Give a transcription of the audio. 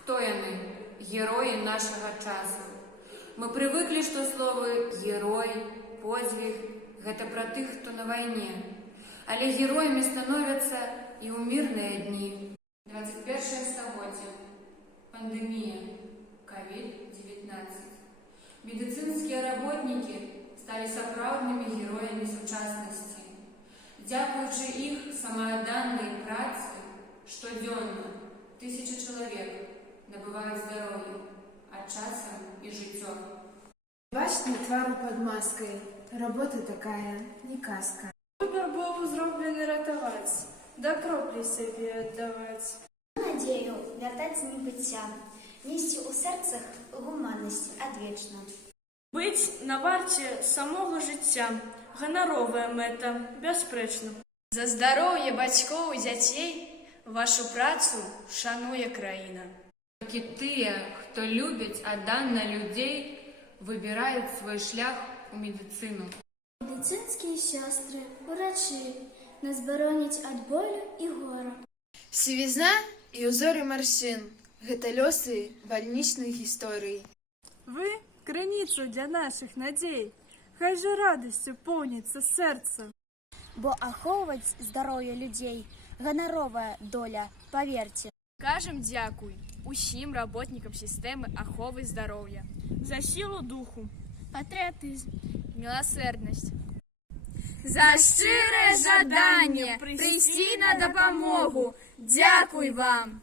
Хто яны? Героі нашага часу. Мы прывыклі, што словы «герой», «подзвіг» – гэта пра тых, хто на вайне. Але героямі становяцца і ў мірныя дні. 21 стагоддзе. Пандэмія. COVID-19. Медыцынскія работнікі сталі сапраўднымі героямі сучаснасці. Дзякуючы іх самаадданай працы штодзённа тысячы чалавек набываюць здароўе, а часам і жыццё. Бачны твару пад маскай. Работа такая, не казка. Выбор быў зроблены ратаваць, да кроплі сябе аддаваць. Надзею вяртаць з небыцця, несці ў сэрцах гуманнасць адвечна. Быць на варце самога жыцця, ганаровая мэта, бясспрэчна. За здароўе бацькоў і дзяцей вашу працу шануе краіна. Толькі тыя, хто любяць аддана людзей, выбіраюць свой шлях у медыцыну. Медыцынскія сёстры, урачы, нас бароняць ад болю і гора. Сівізна і ўзоры маршын – гэта лёсы бальнічных гісторый. Вы – крыніца для нашых надзей, хай жа радасцю поўніцца сэрца. Бо ахоўваць здароўе людзей – ганаровая доля, паверце. Кажам дзякуй усім работнікам сістэмы аховы здароўя. За сілу духу, Патрыятызм, Міласэрнасць. за шчырае жаданне прыйсці на дапамогу. Дзякуй вам!